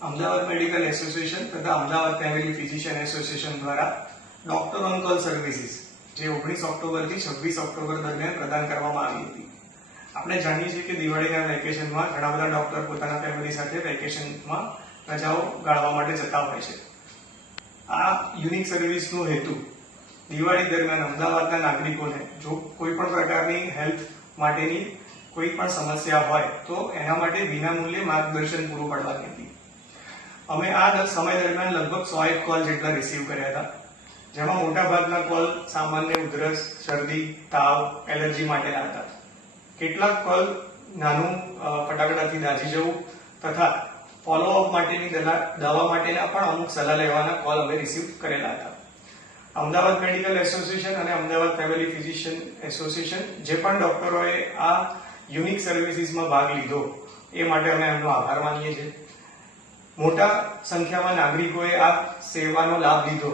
Ahmedabad medical association તથા Ahmedabad family physician association દ્વારા doctor on call services જે 19 ઓક્ટોબરથી 26 ઓક્ટોબર દરમિયાન પ્રદાન કરવામાં આવી હતી. આપણે જાણીએ છીએ કે દિવાળીના વેકેશનમાં ઘણા બધા ડોક્ટર પોતાના ફેમિલી સાથે વેકેશનમાં રજાઓ ગાળવા માટે જતા હોય છે. આ યુનિક સર્વિસનો હેતુ દિવાળી દરમિયાન અમદાવાદના નાગરિકોને જો કોઈ પણ પ્રકારની હેલ્થ માટેની કોઈ પણ સમસ્યા હોય તો એના માટે વિનામૂલ્યે માર્ગદર્શન પૂરું પાડવાની હતી. અમે આ સમય દરમિયાન લગભગ 101 કોલ જેટલા રિસીવ કર્યા હતા, જેમાં મોટાભાગના કોલ સામાન્ય ઉધરસ, શરદી, તાવ, એલર્જી માટેના હતા. કેટલાક કોલ નાનું ફટાકડાથી દાઝી જવું તથા ફોલોઅપ માટેની દવા માટેના પણ અમુક સલાહ લેવાના કોલ અમે રિસીવ કરેલા હતા. અમદાવાદ મેડિકલ એસોસિએશન અને અમદાવાદ ફેમિલી ફિઝિશિયન એસોસિએશન જે પણ ડોક્ટરોએ આ યુનિક સર્વિસીસમાં ભાગ લીધો એ માટે અમે એમનો આભાર માનીએ છીએ. મોટા સંખ્યામાં નાગરિકોએ આ સેવાનો લાભ લીધો,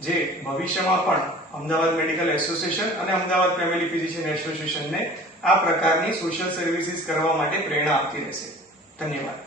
જે ભવિષ્યમાં પણ અમદાવાદ મેડિકલ એસોસિએશન અને અમદાવાદ ફેમિલી ફિઝિશિયન એસોસિએશનને આ પ્રકારની સોશિયલ સર્વિસીસ કરવા માટે પ્રેરણા આપતી રહેશે. ધન્યવાદ.